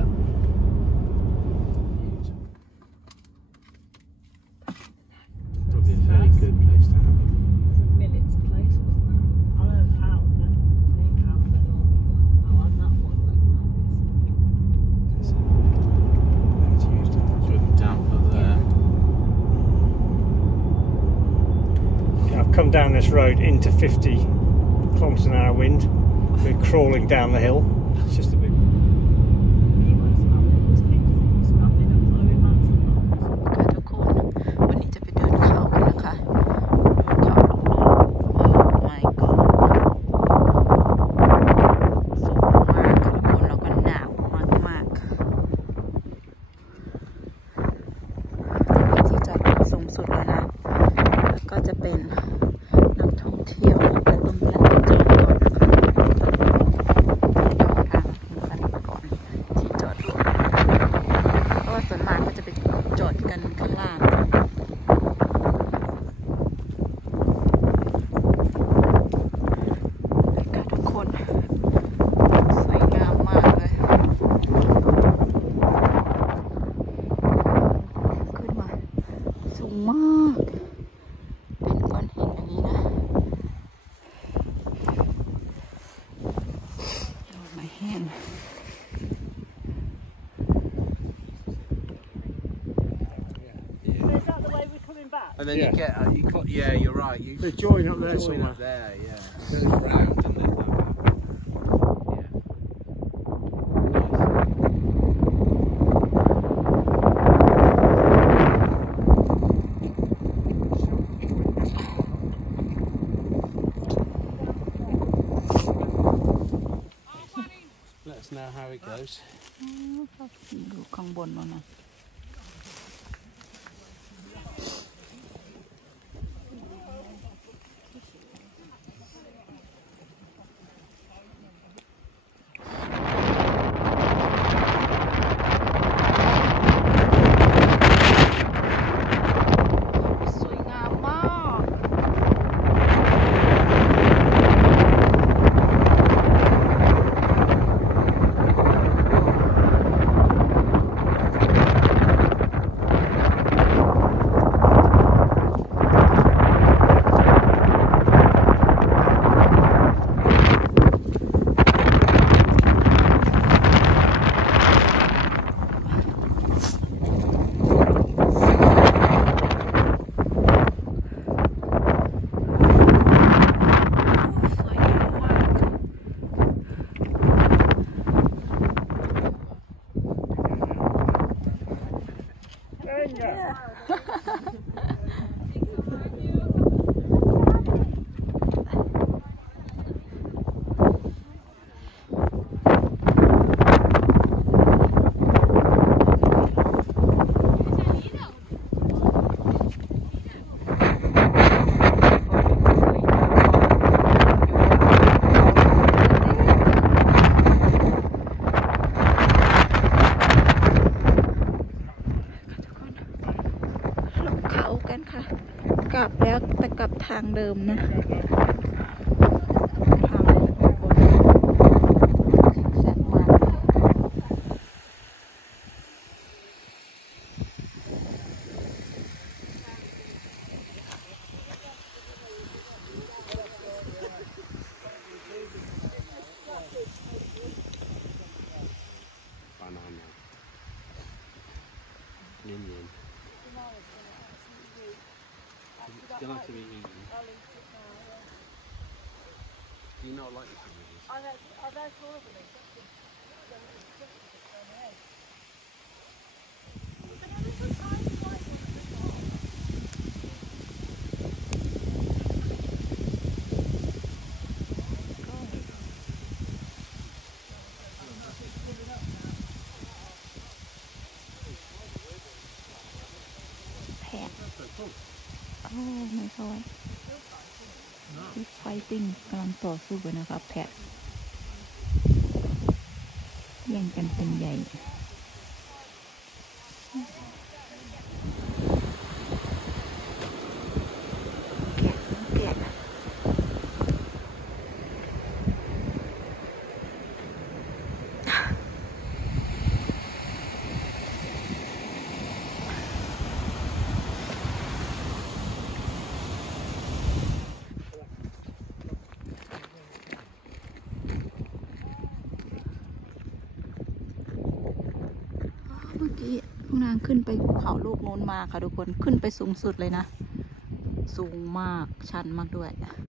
that. Probably a fairly good place to have it. It was a millet's place, wasn't it? I know how that name how that all oh, I'm that one like That's used in that good damp up there. Yeah, I've come down this road into 50 kilometres an hour wind. We're crawling down the hill. It's just a bit. ค่ะทุกคนวันนี้จะไปเดินเขากันนะคะเขาลงโอ้ my god สูงมากค่ะทุกคนแล้วก็หนาวมากๆที่จอดรถสูงสุดแล้วนะก็จะเป็นนักท่องเที่ยวแต่ต้องเดินจอดก่อนนะคะส่วนมากก็จะไปจอดกันข้างล่างค่ะทุกคนสวยงามมากเลยขึ้นมาสูงมากเป็นก้อนหินอย่างนี้นะโดนไม่แห้งAnd then you get, yeah, you're right. They join up there somewhere. Up there, yeah. It goes round, doesn't it? Let us know how it goes. ดูข้างบนแล้วนะกลับแล้วแต่กลับทางเดิมนะทางบนแสนมากStill have to be eaten. Do you not like the sandwiches? I like all of them.ไม่ค่อยที่ไฟติ้งกำลังต่อสู้กันนะครับแพะแย่งกันเป็นใหญ่ พวกนางขึ้นไปภูเขาลูกโน้นมาค่ะทุกคนขึ้นไปสูงสุดเลยนะสูงมากชันมากด้วย